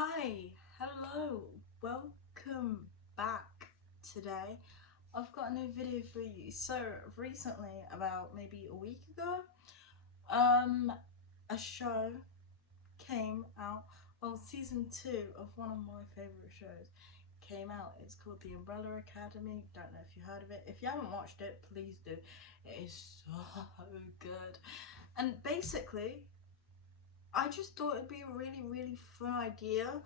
Hi, hello, welcome back. Today I've got a new video for you. So recently, about maybe a week ago, um a show came out. Well, season 2 of one of my favorite shows came out. It's called The Umbrella Academy. Don't know if you heard of it. If you haven't watched it, please do. It is so good. And basically, I just thought it'd be a really fun idea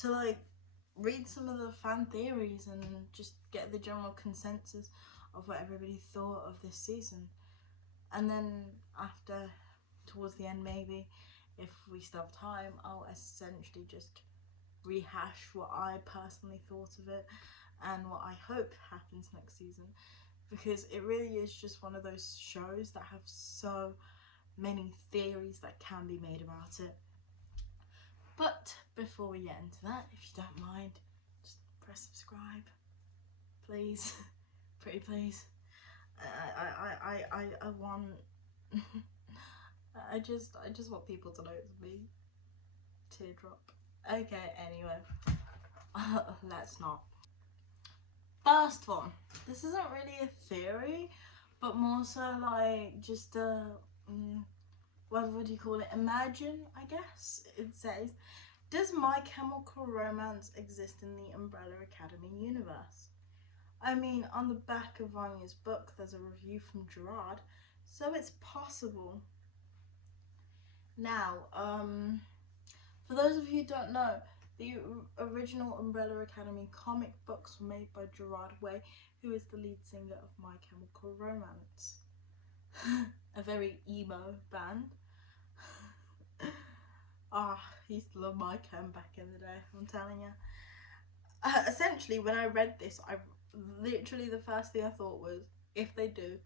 to read some of the fan theories and just get the general consensus of what everybody thought of this season. And then after, towards the end maybe, if we still have time, I'll essentially just rehash what I personally thought of it and what I hope happens next season, because it really is just one of those shows that have so many theories that can be made about it. But before we get into that, if you don't mind, just press subscribe, please. Pretty please. I want I just want people to know it's me. Teardrop. Okay, anyway. Let's not. First one. This isn't really a theory, but more so like just a what would you call it? Imagine, I guess. It says, does My Chemical Romance exist in the Umbrella Academy universe? I mean, on the back of Vanya's book, there's a review from Gerard, so it's possible. Now, for those of you who don't know, the original Umbrella Academy comic books were made by Gerard Way, who is the lead singer of My Chemical Romance. A very emo band. I used to love My Chem back in the day, I'm telling you. Essentially, when I read this, I literally the first thing I thought was, if they do,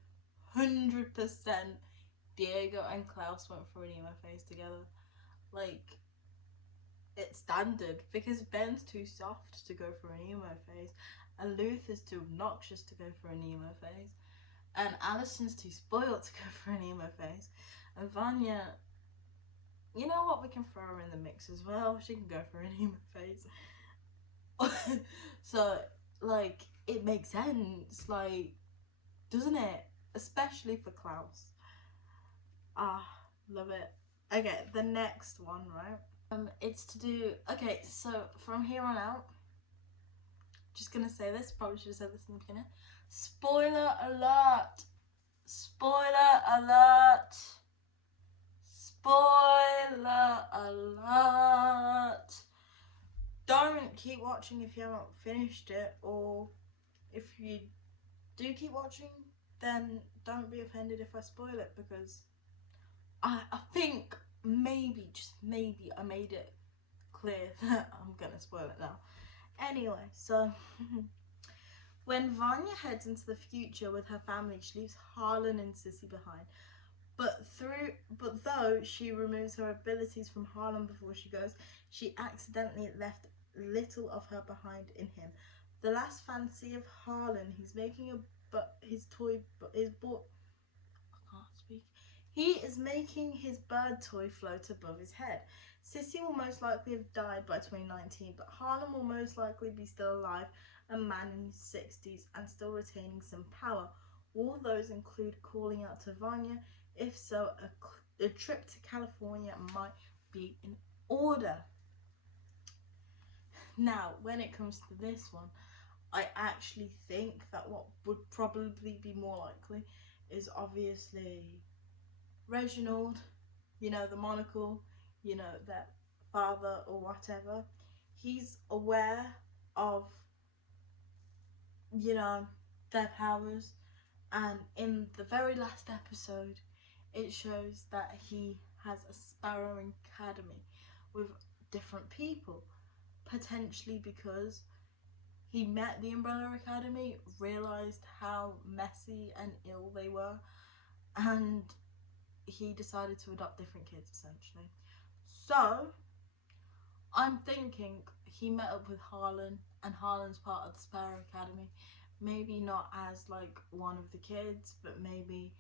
100% Diego and Klaus went for an emo phase together. Like, it's standard, because Ben's too soft to go for an emo phase, and Luther's too obnoxious to go for an emo phase, and Alison's too spoiled to go for an emo phase, and Vanya, you know what, we can throw her in the mix as well. She can go for an emo phase. So, like, it makes sense, like, doesn't it? Especially for Klaus. Love it. Okay, the next one, right? It's to do, okay, so from here on out, just gonna say this, probably should have said this in the beginning. Spoiler alert! Spoiler alert! Spoiler alert! Don't keep watching if you haven't finished it, or if you do keep watching, then don't be offended if I spoil it, because I think maybe, just maybe, I made it clear that I'm gonna spoil it now. Anyway, so when Vanya heads into the future with her family, she leaves Harlan and Sissy behind. But though she removes her abilities from Harlan before she goes, she accidentally left little of her behind in him. The last fancy of Harlan, he's making his toy is bought. I can't speak. He is making his bird toy float above his head. Sissy will most likely have died by 2019, but Harlan will most likely be still alive, a man in his 60s and still retaining some power. All those include calling out to Vanya. If so, a trip to California might be in order. Now, when it comes to this one, I actually think that what would probably be more likely is obviously Reginald, you know, the monocle, you know, that father or whatever. He's aware of, you know, their powers, and in the very last episode, it shows that he has a Sparrow Academy with different people, potentially because he met the Umbrella Academy, realised how messy and ill they were, and he decided to adopt different kids, essentially. So, I'm thinking he met up with Harlan, and Harlan's part of the Sparrow Academy. Maybe not as like one of the kids, but maybe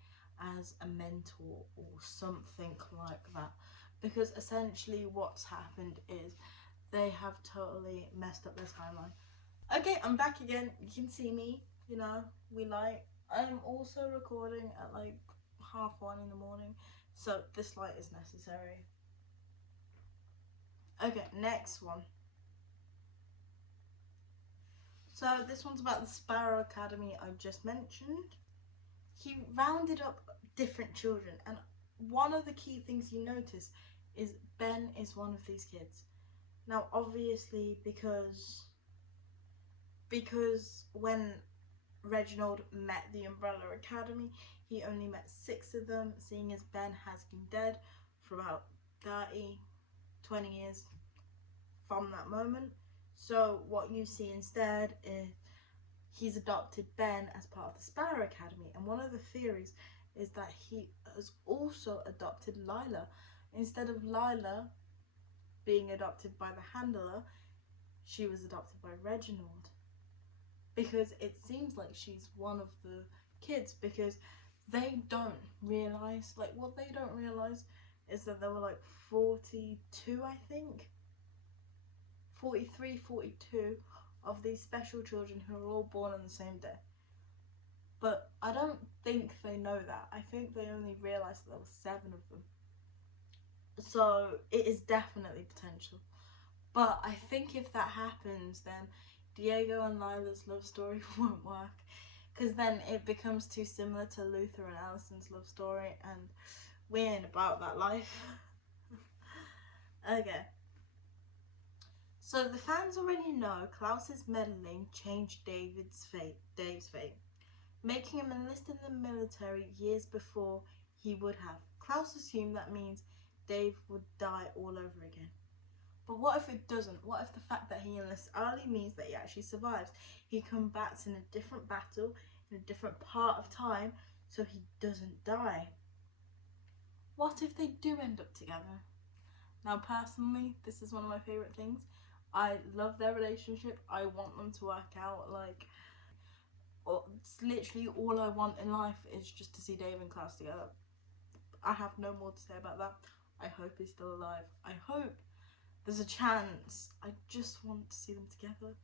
as a mentor or something like that. Because essentially what's happened is they have totally messed up their timeline. Okay, I'm back again. You can see me, you know, I'm also recording at like 1:30 in the morning, so this light is necessary. Okay, next one. So this one's about the Sparrow Academy I just mentioned. He rounded up different children, and one of the key things you notice is Ben is one of these kids. Now obviously because when Reginald met the Umbrella Academy, he only met 6 of them, seeing as Ben has been dead for about 20 years from that moment. So what you see instead is he's adopted Ben as part of the Sparrow Academy, and one of the theories is that he has also adopted Lila. Instead of Lila being adopted by the handler, she was adopted by Reginald, because it seems like she's one of the kids, because they don't realise, like what they don't realise is that there were like 42, I think 43, 42 of these special children who are all born on the same day. But I don't think they know that. I think they only realise that there were 7 of them. So it is definitely potential. But I think if that happens, then Diego and Lila's love story won't work, because then it becomes too similar to Luther and Alison's love story, and we ain't about that life. Okay. So the fans already know Klaus's meddling changed Dave's fate, making him enlist in the military years before he would have. Klaus assumed that means Dave would die all over again. But what if it doesn't? What if the fact that he enlists early means that he actually survives? He combats in a different battle, in a different part of time, so he doesn't die. What if they do end up together? Now personally, this is one of my favourite things. I love their relationship. I want them to work out. Like, it's literally all I want in life is just to see Dave and Klaus together. I have no more to say about that. I hope he's still alive. I hope there's a chance. I just want to see them together.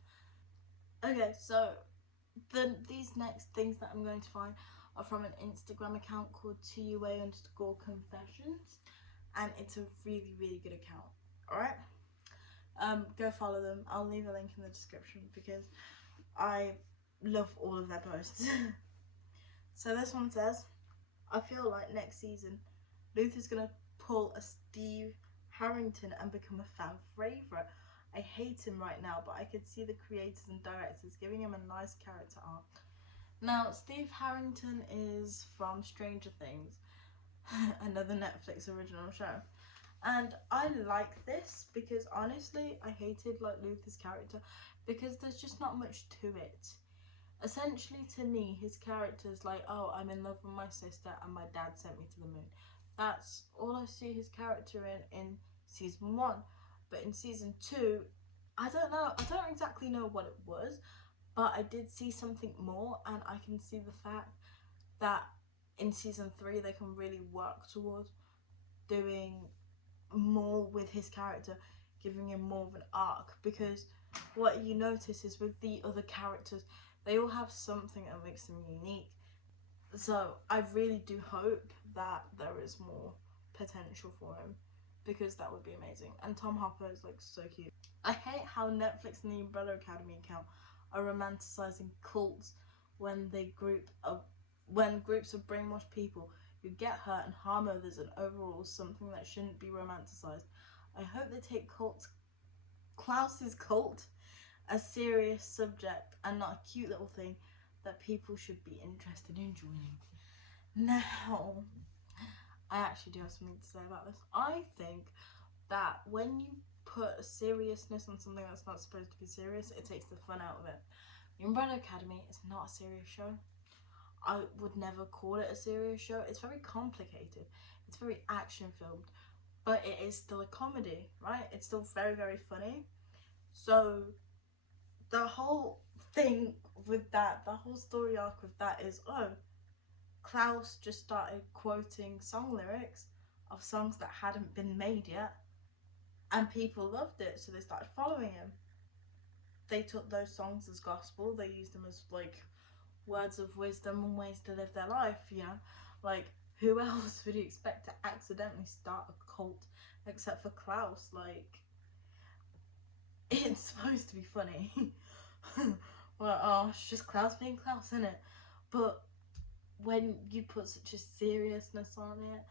Okay, so these next things that I'm going to find are from an Instagram account called TUA_confessions, and it's a really, really good account. Alright? Go follow them. I'll leave a link in the description because I love all of their posts. So this one says, I feel like next season Luther's gonna pull a Steve Harrington and become a fan favourite. I hate him right now, but I could see the creators and directors giving him a nice character arc. Now, Steve Harrington is from Stranger Things, another Netflix original show. And I like this because honestly, I hated like Luther's character because there's just not much to it. Essentially, to me, his character is like, oh, I'm in love with my sister and my dad sent me to the moon. That's all I see his character in season 1. But in season 2, I don't know. I don't exactly know what it was, but I did see something more, and I can see the fact that in season 3 they can really work towards doing more with his character, giving him more of an arc, because what you notice is with the other characters, they all have something that makes them unique. So I really do hope that there is more potential for him, because that would be amazing. And Tom Hopper is like so cute. I hate how Netflix and the Umbrella Academy account are romanticizing cults when groups of brainwashed people who get hurt and harm others and overall something that shouldn't be romanticized. I hope they take Klaus's cult a serious subject and not a cute little thing that people should be interested in joining. Now, I actually do have something to say about this. I think that when you put a seriousness on something that's not supposed to be serious, it takes the fun out of it. The Umbrella Academy is not a serious show. I would never call it a serious show. It's very complicated. It's very action filmed, but it is still a comedy, right? It's still very, very funny. So the whole thing with that, the whole story arc with that is, oh, Klaus just started quoting song lyrics of songs that hadn't been made yet. and people loved it, so they started following him. They took those songs as gospel, they used them as like words of wisdom and ways to live their life, you know? Like, who else would you expect to accidentally start a cult except for Klaus? Like, it's supposed to be funny. Well, oh, it's just Klaus being Klaus, isn't it? But when you put such a seriousness on it,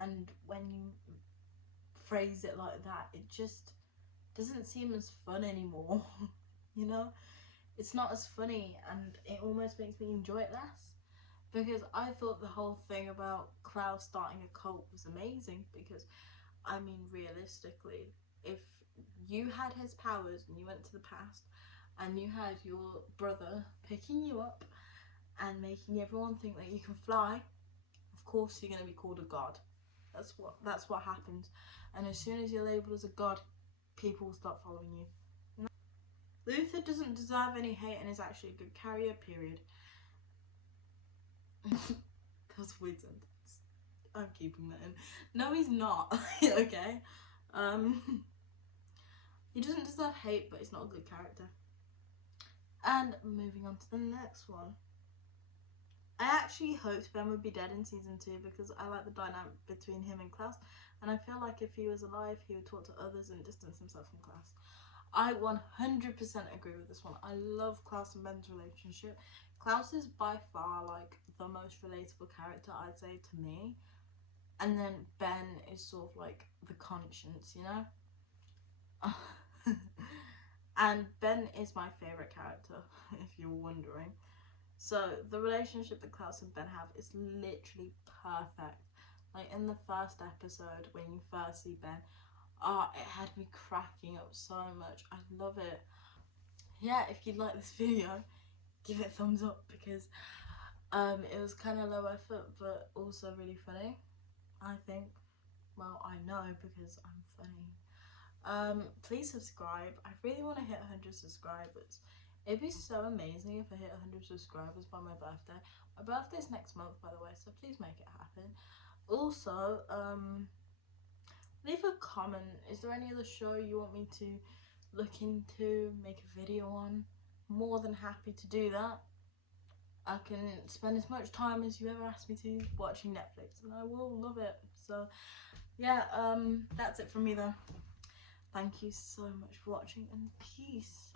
and when you phrase it like that, it just doesn't seem as fun anymore. You know, it's not as funny, and it almost makes me enjoy it less, because I thought the whole thing about Klaus starting a cult was amazing. Because I mean, realistically, if you had his powers and you went to the past and you had your brother picking you up and making everyone think that you can fly, of course you're going to be called a god. That's what happens. And as soon as you're labelled as a god, people will start following you. Luther doesn't deserve any hate and is actually a good carrier, period. That's a weird sentence. I'm keeping that in. No, he's not. Okay. He doesn't deserve hate, but he's not a good character. And moving on to the next one. I actually hoped Ben would be dead in season 2 because I like the dynamic between him and Klaus, and I feel like if he was alive, he would talk to others and distance himself from Klaus. I 100% agree with this one. I love Klaus and Ben's relationship. Klaus is by far like the most relatable character, I'd say, to me. And then Ben is sort of like the conscience, you know? And Ben is my favourite character, if you're wondering. So the relationship that Klaus and Ben have is literally perfect. Like in the first episode, when you first see Ben, it had me cracking up so much. I love it. Yeah, if you'd like this video, give it a thumbs up, because it was kind of low effort but also really funny, I think. Well, I know, because I'm funny. Please subscribe. I really want to hit 100 subscribers. It'd be so amazing if I hit 100 subscribers by my birthday. My birthday's next month, by the way, so please make it happen. Also, leave a comment. Is there any other show you want me to look into, make a video on? More than happy to do that. I can spend as much time as you ever asked me to watching Netflix, and I will love it. So yeah, that's it from me though. Thank you so much for watching, and peace.